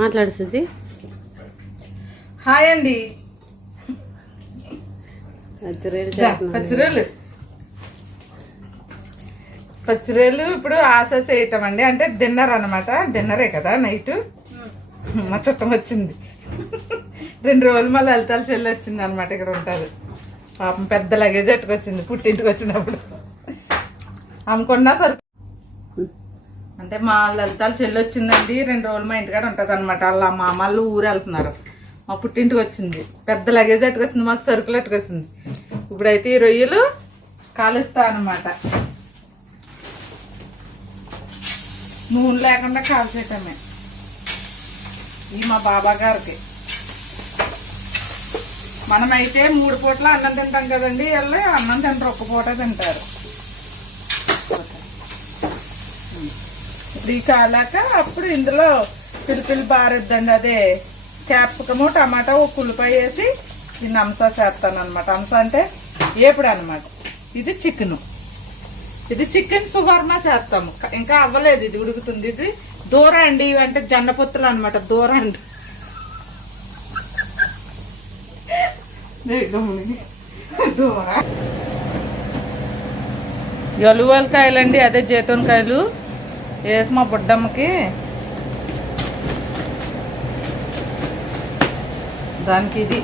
మాట్లాడు సుజీ హాయ్ అండి. పచ్చిరేలు పచ్చిరేలు. ఇప్పుడు ఆశ చేయటం అండి. అంటే డిన్నర్ అన్నమాట. డిన్నరే కదా నైట్. మా చుట్టం వచ్చింది. రెండు రోజులు మళ్ళీ లలితాలు చెల్లి వచ్చింది అనమాట ఇక్కడ ఉంటుంది పాపం పెద్ద లగేజ్ ఎట్టుకొచ్చింది పుట్టింటికి వచ్చినప్పుడు. అమ్ముకున్నా సరుకు అంటే మా లలితాలు చెల్లి వచ్చిందండి రెండు రోజులు మా ఇంటికాడ ఉంటుంది అనమాట వాళ్ళ మా అమ్మళ్ళు ఊరు వెళ్తున్నారు. మా పుట్టింటికి వచ్చింది. పెద్ద లగేజ్ అట్టుకొచ్చింది మాకు సరుకులు అట్టుకొచ్చింది. ఇప్పుడైతే ఈ రొయ్యలు కాలుస్తా అనమాట నూనె లేకుండా కాల్చేయటమే. ఈ మా బాబా గారికి. మనమైతే మూడు పూట్ల అన్నం తింటాం కదండి వెళ్ళి అన్నం తింటారు ఒక్క పూట తింటారు. ఇప్పుడు కాలాక అప్పుడు ఇందులో పిలిపిలి బారెద్దండి. అదే క్యాప్సికము టమాటా ఒక ఉల్లిపాయ వేసి దీన్ని అంసా చేస్తాను అనమాట అంస అంటే ఏపుడు అనమాట ఇది చికెన్. ఇది చికెన్ సువర్ణ చేస్తాము. ఇంకా అవ్వలేదు. ఇది ఉడుకుతుంది. ఇది దూర అండి. ఇవి అంటే జన్నపొత్తులు అనమాట దూర అండి. దూర. ఎలువలకాయలండి. అదే జీతంకాయలు వేసి మా బుడ్డమ్మకి. దానికి ఇది.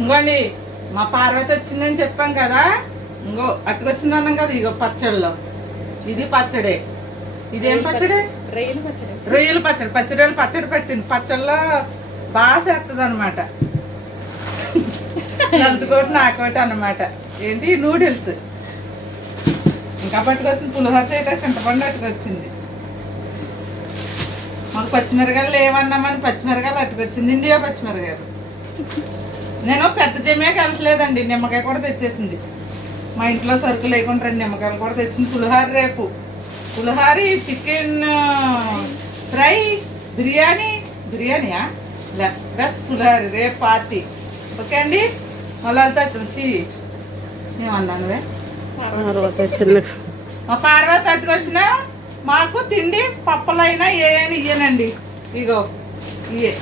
ఇంకోండి మా పార్వతి వచ్చిందని చెప్పాం కదా. ఇంకో అట్టుకొచ్చింది అన్నాం కదా ఇగో పచ్చడిలో ఇది పచ్చడే. ఇదేం పచ్చడి? రైలు పచ్చడి. రొయ్యలు పచ్చడి. పచ్చడిలు పచ్చడి పెట్టింది. పచ్చడిలో బాగా చేస్తుంది అనమాట నందుకోటి నాకోటి అనమాట ఏంటి? నూడిల్స్. ఇంకా పట్టుకొచ్చింది పులిహోర చేయటం చింతపండు అట్టుకొచ్చింది మాకు పచ్చిమిరకాయలు లేవన్నామని పచ్చిమిరకాయలు అట్టుకొచ్చింది ఇండియా పచ్చిమిరకాయలు. నేను పెద్ద జమేకి వెళ్ళట్లేదండి నిమ్మకాయ కూడా తెచ్చేసింది. మా ఇంట్లో సరుకు లేకుండా రెండు నిమ్మకాయలు కూడా తెచ్చింది పులిహోర రేపు. పులిహారి చికెన్ ఫ్రై బిర్యానీ బిర్యానీయా? లే రస్ పులిహారి రేపు పార్టీ. ఓకే అండి మళ్ళీ వచ్చి ఏమన్నానువే చిన్న మా పార్వతి అట్టుకొచ్చిన మాకు తిండి పప్పలైనా ఏ అని ఇయ్యనండి. ఇగో ఇయే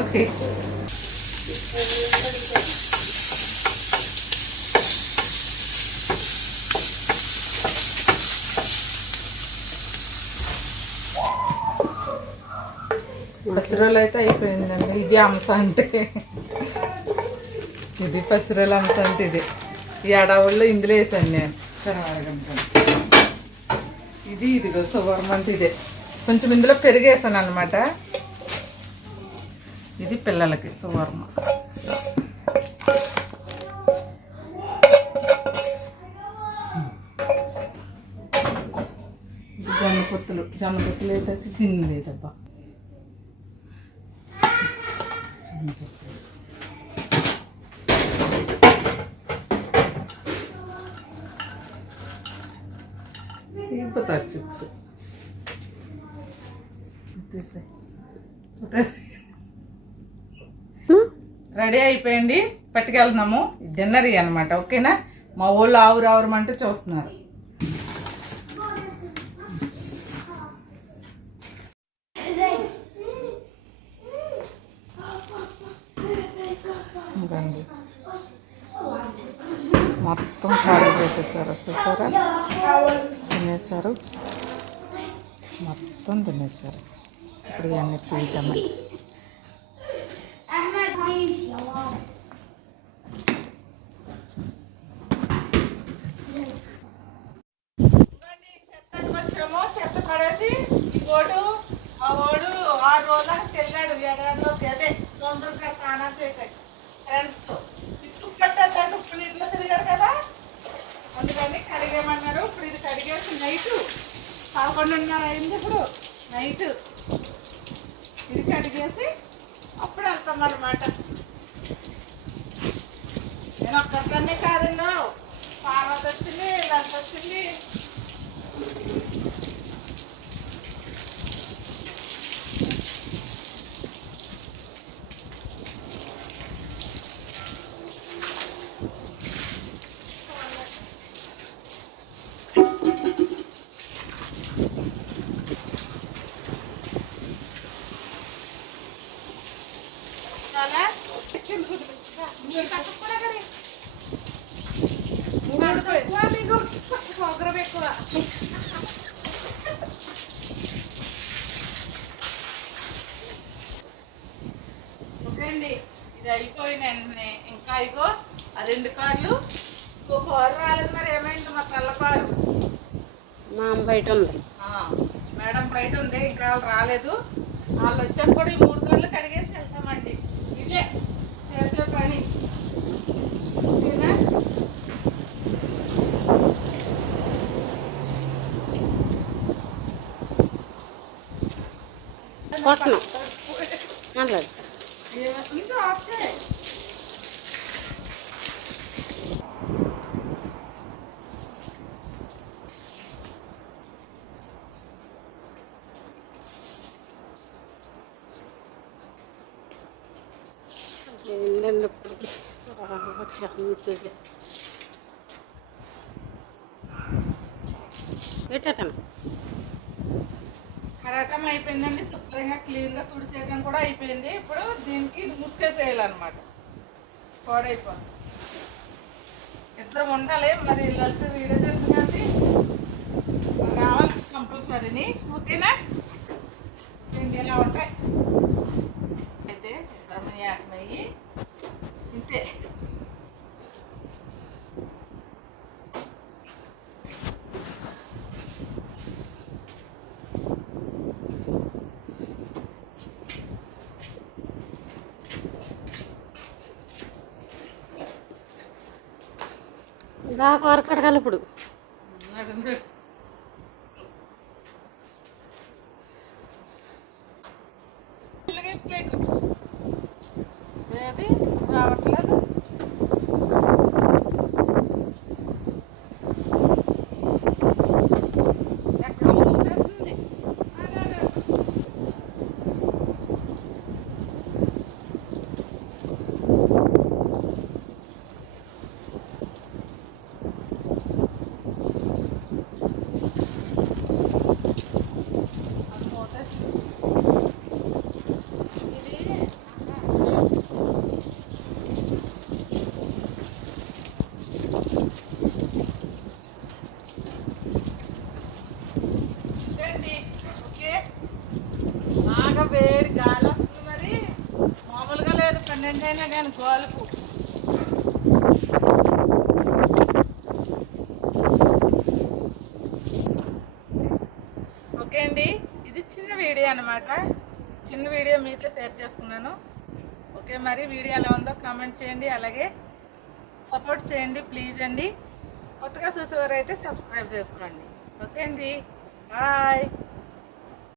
ఓకే. పచ్చిరోలు అయితే అయిపోయిందండి. ఇది అంశ అంటే. ఇది పచ్చిరోలు అంశ అంటే ఇది. ఈ అడవుల్లో ఇందులో వేసాను నేను. ఇది ఇదిగో సువర్మ ఇదే. కొంచెం ఇందులో పెరిగేసాను అనమాట ఇది పిల్లలకి సువర్మ ఇది జొన్న పొత్తులు. జొన్న పొత్తులు అయితే తిన్నలేదబ్బా చిప్స్ రెడీ అయిపోయింది. పట్టుకెళ్తున్నాము. డిన్నర్ అనమాట ఓకేనా? మా ఊళ్ళో ఆవురు ఆవురమంటే చూస్తున్నారు. మొత్తం ఖాళీ చేసేసారు చూసారా? తినేశారు. మొత్తం తినేశారు. ఇప్పుడు ఇవన్నీ తీయటమే పదకొండున్నర అయింది ఇప్పుడు నైట్ తిరిగి అడిగేసి అప్పుడు వెళ్తాం అన్నమాట. నేను ఒక్కరికన్నా కాదండి పార్వతి వచ్చింది లంచ్ వచ్చింది ఓకే అండి ఇది అయిపోయిన వెంటనే ఇంకా ఇగో ఆ రెండు కార్లు ఇంకో కారు రాలేదు మరి ఏమైంది కారు మా బయట ఉంది. మేడం బయట ఉంది ఇంకా వాళ్ళు రాలేదు. వాళ్ళు వచ్చాక కూడా ఈ మూడు కార్లు కడిగేసి వెళ్తామండి. ఇదే చేసే పని. కొట్టను మాట్లాడు. ఏమ- ఇంకా ఆఫ్ చేయి. చూసి కరాటం అయిపోయిందండి శుభ్రంగా క్లీన్గా తుడిచేయడం కూడా అయిపోయింది. ఇప్పుడు దీనికి ముసుకేసేయాలన్నమాట. పాడైపోతుంది. ఇద్దరు ఉండాలి మరి వీడియో చేస్తుంది రావాలి కంపల్సరీని ఓకేనా రెండు ఇలా ఉంటాయి అయితే ఇద్దరు యాకమయ్యి ఇంతే దాకా వరకు అడగాలి ఇప్పుడు. ఏది? రావట్లేదు ఎక్కడో మూసేస్తుంది అదే, అదే. అది మూసేస్తుంది. ఇది చూడండి ఓకే బాగా వేడి గాలి వస్తుంది మరి మామూలుగా లేదు కానీ గోలుపు ఓకే అండి ఇది చిన్న వీడియో అన్నమాట. చిన్న వీడియో మీతో షేర్ చేసుకున్నాను. ఓకే మరి వీడియో ఎలా ఉందో కామెంట్ చేయండి అలాగే సపోర్ట్ చేయండి ప్లీజ్ అండి. కొత్తగా చూసేవారైతే సబ్స్క్రైబ్ చేసుకోండి. ఓకే అండి బాయ్.